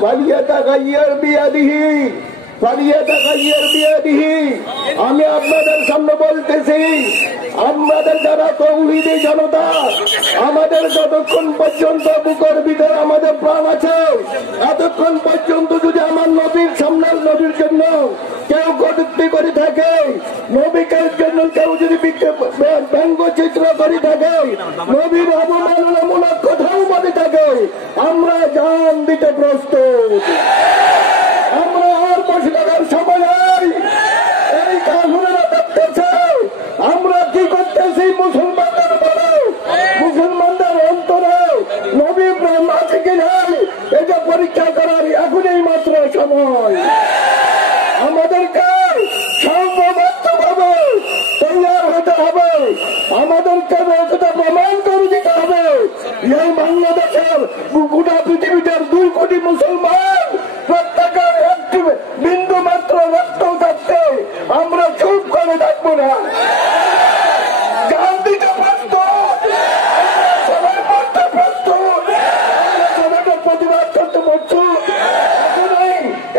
ফালিয়াতাগাইয়ার বিয়াদিহি ফালিয়াতাগাইয়ার বিয়াদিহি। আমি আপনাদের সামনে বলতেছি, আমাদের যারা তৌহিদি জনতা, আমাদের যতক্ষণ পর্যন্ত বুকের ভিতরে আমাদের প্রাণ আছে, এতক্ষণ পর্যন্ত যদি আমার নবীর সামনের নবীর জন্য কেউ কটূক্তি করে থাকে, নবীকে জন্য কেউ যদি ব্যঙ্গচিত্র করে থাকে, নবীর অবমাননামূলক কথাও বলে থাকে, আমরা জান দিতে প্রস্তুত। আমরা আর বসে থাকার সময় নেই। এই কাফেররা দেখতেছে আমরা কি করতেছি। মুসলমানদের বলে, মুসলমানদের অন্তরে নবী প্রেম আছে কি নাই এটা পরীক্ষা করার এখনই মাত্র সময়। আমাদেরকে সর্বমতভাবে তৈরি হতে হবে। আমাদেরকে প্রমাণ করে দিতে হবে এই বাংলাদেশের গোটা পৃথিবীতে 2 কোটি মুসলমান প্রত্যেকের একটি বিন্দু মাত্র রক্ত থাকতে আমরা চুপ করে থাকবো না। জান দিতে প্রস্তুত, সবাই করতে প্রস্তুত, সবাইকে প্রতিবাদ করতে প্রস্তুত।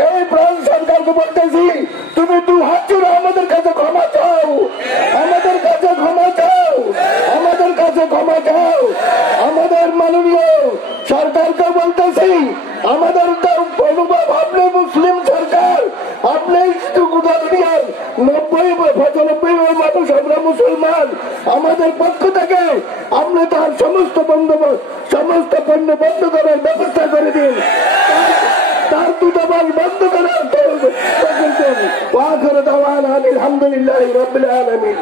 এই প্রাণ সরকারকে বলতেছি, তুমি 2 হাত জুড়ে আমাদের কাছে ক্ষমা চাও, আমাদের কাছে ক্ষমা চাও, আমাদের কাছে ক্ষমা চাও। আমাদের মাননীয় সরকারকে বলতেছি, আমাদের অনুভব, আপনি মুসলিম সরকার, আপনি 95 মানুষ আমরা মুসলমান, আমাদের পক্ষ থেকে আপনি তার সমস্ত পণ্য বন্ধ করার ব্যবস্থা করে দিন, তার দূতাবাস বন্ধ করার আলহামদুলিল্লাহ রাব্বিল আলামিন।